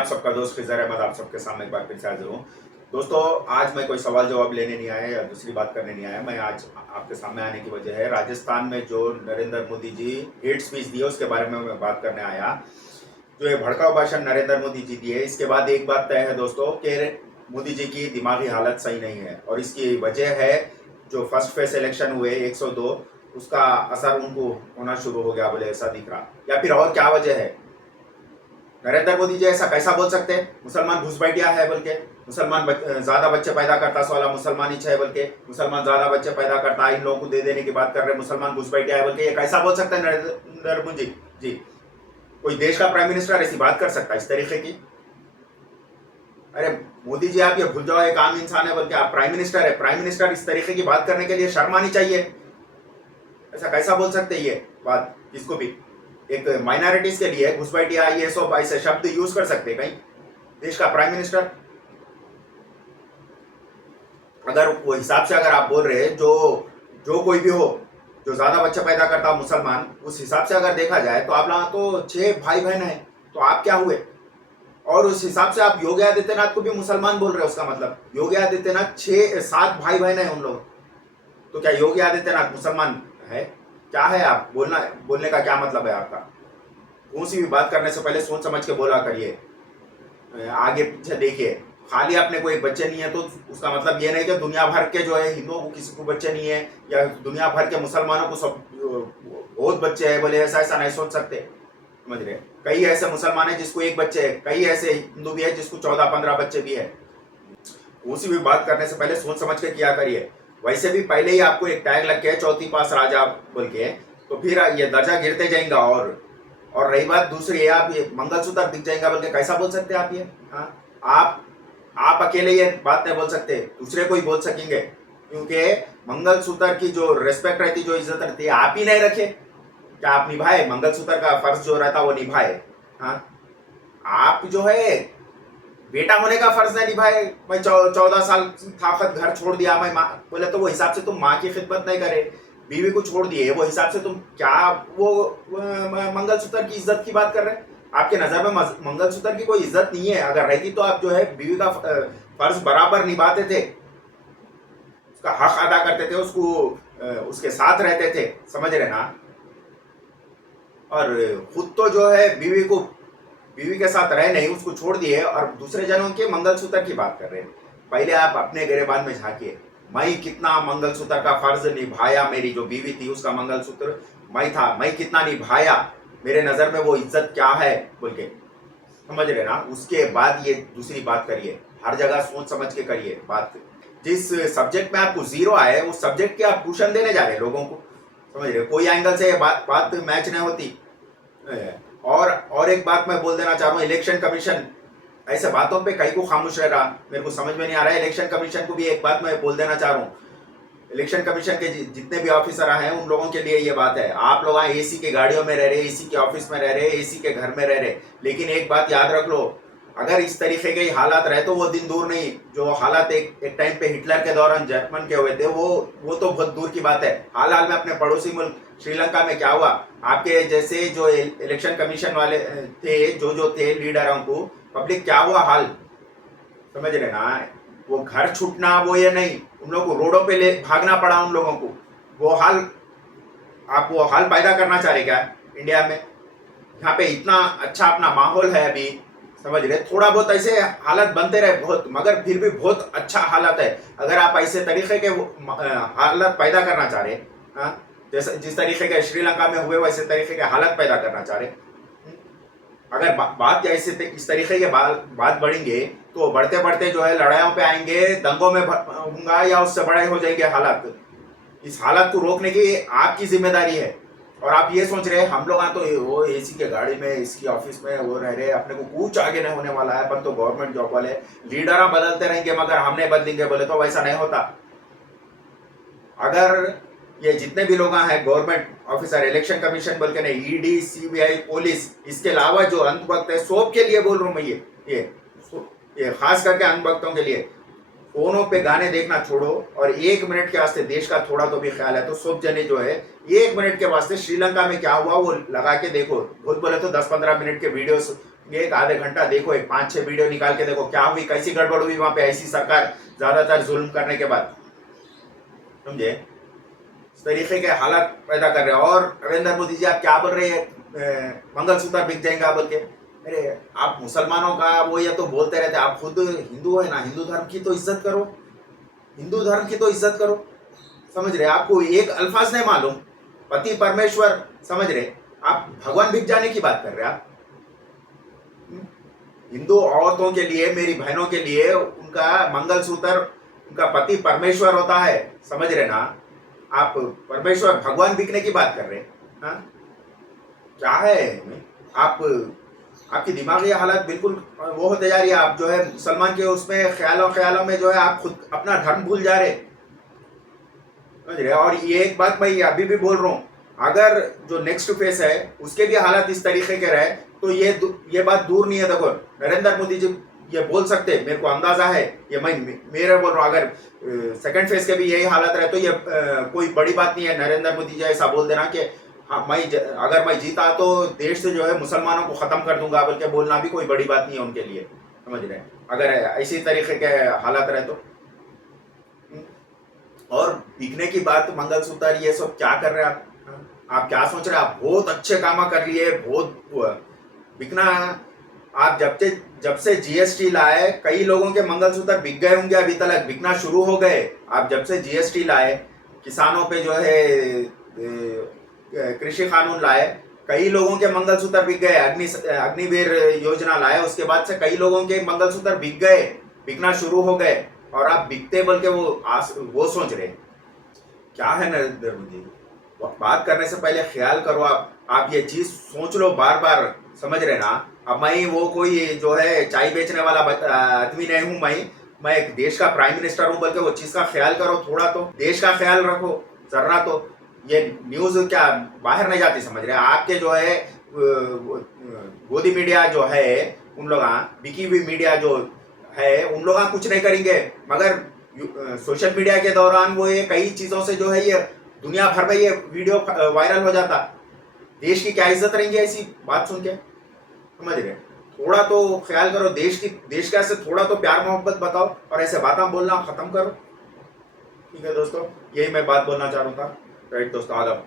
आप सबका दोस्त खिज़र अहमद आप सबके सामने एक बार फिर से हाजिर हूँ। दोस्तों, आज मैं कोई सवाल जवाब लेने नहीं आया या दूसरी बात करने नहीं आया। मैं आज आपके सामने आने की वजह है राजस्थान में जो नरेंद्र मोदी जी हेट स्पीच दी है उसके बारे में मैं बात करने आया। जो ये भड़काऊ भाषण नरेंद्र मोदी जी दिए, इसके बाद एक बात तय है दोस्तों कि मोदी जी की दिमागी हालत सही नहीं है और इसकी वजह है जो फर्स्ट फेस इलेक्शन हुए 102 उसका असर उनको होना शुरू हो गया बोले ऐसा दिख रहा, या फिर और क्या वजह है। नरेंद्र मोदी जी ऐसा कैसा बोल सकते हैं? मुसलमान घुसपैठिया है बोल के, मुसलमान ज्यादा बच्चे पैदा करता वाला मुसलमान ही है बोल के, मुसलमान ज्यादा बच्चे पैदा करता इन लोगों को दे देने की बात कर रहे, मुसलमान घुसपैठिया है बोल के, ये कैसा बोल सकते हैं नरेंद्र मोदी जी? कोई देश का प्राइम मिनिस्टर ऐसी बात कर सकता है इस तरीके की? अरे मोदी जी, आप ये भूल जाओ एक आम इंसान है बोल के, आप प्राइम मिनिस्टर है। प्राइम मिनिस्टर इस तरीके की बात करने के लिए शर्म आनी चाहिए। ऐसा कैसा बोल सकते हैं ये बात? किसको भी एक माइनॉरिटीज के लिए घुसपैठिया ये सब ऐसे शब्द यूज कर सकते कहीं देश का प्राइम मिनिस्टर? अगर वो हिसाब से अगर आप बोल रहे जो जो कोई भी हो जो ज्यादा बच्चे पैदा करता मुसलमान, उस हिसाब से अगर देखा जाए तो आप लोग तो 6 भाई बहन है, तो आप क्या हुए? और उस हिसाब से आप योगी आदित्यनाथ को भी मुसलमान बोल रहे हो, उसका मतलब योगी आदित्यनाथ 6-7 भाई बहन है उन लोग, तो क्या योगी आदित्यनाथ मुसलमान है? क्या है? आप बोलने का क्या मतलब है आपका? कौन सी भी बात करने से पहले सोच समझ के बोला करिए, आगे पीछे देखिए। खाली अपने कोई बच्चे नहीं है तो उसका मतलब ये नहीं कि दुनिया भर के जो है हिंदुओं को किसी को बच्चे नहीं है या दुनिया भर के मुसलमानों को सब बहुत बच्चे हैं बोले, ऐसा ऐसा नहीं सोच सकते। समझ रहे? कई ऐसे मुसलमान है जिसको एक बच्चे है, कई ऐसे हिंदू भी है जिसको 14-15 बच्चे भी है। उसी भी बात करने से पहले सोच समझ के किया करिए। वैसे भी पहले ही आपको एक टैग लग गया है चौथी पास राजा बोल के, तो फिर ये दर्जा गिरते जाएगा। और रही बात दूसरी, आप ये मंगलसूत्र दिख जाएगा बोल के कैसा बोल सकते हैं आप ये? हाँ, आप अकेले ये बात नहीं बोल सकते, दूसरे को ही बोल सकेंगे, क्योंकि मंगलसूत्र की जो रिस्पेक्ट रहती, जो इज्जत रहती है, आप ही नहीं रखे। क्या आप निभाए? मंगलसूत्र का फर्ज जो रहता वो निभाए? हाँ, आप जो है बेटा होने का फर्ज नहीं निभाए। मैं 14 साल थाकत घर छोड़ दिया, मैं माँ बोले तो वो हिसाब से तुम माँ की खिदमत नहीं करे, बीवी को छोड़ दिए, वो हिसाब से तुम क्या वो मंगलसूत्र की इज्जत की बात कर रहे हैं? आपके नजर में मंगलसूत्र की कोई इज्जत नहीं है। अगर रहती तो आप जो है बीवी का फर्ज बराबर निभाते थे, उसका हक अदा करते थे, उसके साथ रहते थे। समझ रहे ना? और खुद तो जो है बीवी के साथ रहे नहीं, उसको छोड़ दिए और दूसरे जनों के मंगलसूत्र की बात कर रहे हैं। पहले आप अपने गिरेबान में झांकिए, मैं कितना मंगलसूत्र का फर्ज निभाया, मेरी जो बीवी थी उसका मंगलसूत्र मैं कितना निभाया, मेरे नजर में वो इज्जत क्या है बोल के। समझ रहे ना? उसके बाद ये दूसरी बात करिए, हर जगह सोच समझ के करिए बात। जिस सब्जेक्ट में आपको 0 आए उस सब्जेक्ट के आप ट्यूशन देने जा रहे हैं लोगों को। समझ रहे? कोई एंगल से बात मैच नहीं होती। और एक बात मैं बोल देना चाह रहा हूँ, इलेक्शन कमीशन ऐसे बातों पे कई को खामोश रह रहा, मेरे को समझ में नहीं आ रहा है। इलेक्शन कमीशन को भी एक बात मैं बोल देना चाह रहा हूँ, इलेक्शन कमीशन के जितने भी ऑफिसर हैं उन लोगों के लिए ये बात है, आप लोग एसी के गाड़ियों में रह रहे, एसी के ऑफिस में रह रहे, एसी के घर में रह रहे, लेकिन एक बात याद रख लो, अगर इस तरीके के हालात रहे तो वो दिन दूर नहीं जो हालात एक टाइम पे हिटलर के दौरान जर्मन के हुए थे, वो तो बहुत दूर की बात है। हाल में अपने पड़ोसी मुल्क श्रीलंका में क्या हुआ, आपके जैसे जो इलेक्शन कमीशन वाले थे जो थे लीडरों को, पब्लिक क्या हुआ हाल? समझ रहे ना? वो घर छूटना वो ये नहीं, उन लोगों को रोडों पे ले भागना पड़ा उन लोगों को। वो हाल आप वो हाल पैदा करना चाह रहे क्या इंडिया में? यहाँ पे इतना अच्छा अपना माहौल है अभी, समझ रहे? थोड़ा बहुत ऐसे हालत बनते रहे बहुत, मगर फिर भी बहुत अच्छा हालत है। अगर आप ऐसे तरीके के हालत पैदा करना चाह रहे, जैसे जिस तरीके के श्रीलंका में हुए वैसे तरीके के हालत पैदा करना चाह रहे, अगर बात ऐसे इस तरीके के बात बढ़ेंगे तो बढ़ते बढ़ते जो है लड़ाइयों पे आएंगे, दंगों में होंगे या उससे बड़े हो जाएंगे हालात। इस हालत को रोकने की आपकी जिम्मेदारी है। और आप ये सोच रहे हैं हम लोग तो वो एसी के गाड़ी में इसकी ऑफिस में वो रह रहे, अपने को कुछ आगे नहीं होने वाला है, अपन तो गवर्नमेंट जॉब वाले, लीडर बदलते रहेंगे मगर हम नहीं बदलेंगे बोले तो वैसा नहीं होता। अगर ये जितने भी लोग हैं गवर्नमेंट ऑफिसर, इलेक्शन कमीशन बोल के नहीं, ईडी, सीबीआई, पुलिस, इसके अलावा जो अंधभक्त है सब के लिए बोल रहा हूँ मैं, ये खास करके अंधभक्तों के लिए, फोनों पे गाने देखना छोड़ो और 1 मिनट के वास्ते देश का थोड़ा तो भी ख्याल है तो सब जने जो है 1 मिनट के वास्ते श्रीलंका में क्या हुआ वो लगा के देखो। बहुत बोले तो 10-15 मिनट के वीडियोस एक आधे घंटा देखो, एक 5-6 वीडियो निकाल के देखो क्या हुई, कैसी गड़बड़ हुई वहां पे ऐसी सरकार ज्यादातर जुल्म करने के बाद, समझे। इस तरीके के हालात पैदा कर रहे हैं। और नरेंद्र मोदी जी आप क्या बोल रहे हैं, मंगलसूत्र बिक जाएंगे बोल के। अरे आप मुसलमानों का वो ये तो बोलते रहते, आप खुद हिंदू है ना, हिंदू धर्म की तो इज्जत करो, हिंदू धर्म की तो इज्जत करो, समझ रहे। आपको एक अल्फाज नहीं मालूम, पति परमेश्वर, समझ रहे, आप भगवान बिक जाने की बात कर रहे हैं आप। हिंदू औरतों के लिए, मेरी बहनों के लिए उनका मंगलसूत्र उनका पति परमेश्वर होता है, समझ रहे ना। आप परमेश्वर भगवान बिकने की बात कर रहे हैं, हाँ? क्या है आप, आपकी दिमागी हालत बिल्कुल वो होते जा रही है। आप जो है मुसलमान के उसमें ख्यालों में जो है आप खुद अपना धर्म भूल जा रहे, समझ रहे। और ये एक बात मैं अभी भी बोल रहा हूँ, अगर जो नेक्स्ट फेस है उसके भी हालात इस तरीके के रहे तो ये बात दूर नहीं है। देखो नरेंद्र मोदी जी ये बोल सकते, मेरे को अंदाजा है, ये मैं मेरा बोल रहा हूँ, अगर सेकंड फेज के भी यही हालत रहे तो ये कोई बड़ी बात नहीं है। नरेंद्र मोदी जी ऐसा बोल देना कि हाँ अगर मैं जीता तो देश से जो है मुसलमानों को खत्म कर दूंगा बोल के बोलना भी कोई बड़ी बात नहीं है उनके लिए, समझ रहे हैं, अगर इसी तरीके के हालात रहे तो। और बिकने की बात, मंगलसूत्र ये सब क्या कर रहे हैं आप क्या सोच रहे हैं, आप बहुत अच्छे काम कर लिए, बहुत बिकना। आप जब से जीएसटी लाए कई लोगों के मंगलसूत्र बिक गए होंगे, अभी तक बिकना शुरू हो गए। आप जब से जीएसटी लाए, किसानों पे जो है कृषि कानून लाए, कई लोगों के मंगलसूत्र बिक गए। अग्निवीर योजना लाए, उसके बाद से कई लोगों के मंगलसूत्र बिक गए, बिकना शुरू हो गए। और आप बिकते बोल के वो सोच रहे, क्या है नरेंद्र मोदी, बात करने से पहले ख्याल करो। आप ये चीज सोच लो बार बार, समझ रहे ना। अब मैं वो कोई जो है चाय बेचने वाला आदमी नहीं हूँ, मैं एक देश का प्राइम मिनिस्टर हूँ, बल्कि वो चीज का ख्याल करो, थोड़ा तो देश का ख्याल रखो जरा। तो ये न्यूज क्या बाहर नहीं जाती, समझ रहे। आपके जो है गोदी मीडिया जो है, उन लोग बिकी हुई मीडिया जो है, उन लोग कुछ नहीं करेंगे, मगर सोशल मीडिया के दौरान वो ये कई चीजों से जो है ये दुनिया भर में ये वीडियो वायरल हो जाता। देश की क्या इज्जत रहेंगी ऐसी बात सुन के, समझ रहे। थोड़ा तो ख्याल करो, देश का से थोड़ा तो प्यार मोहब्बत बताओ, और ऐसे बातें बोलना खत्म करो। ठीक है दोस्तों, यही मैं बात बोलना चाह रहा था। राइट दोस्तों, आदाब।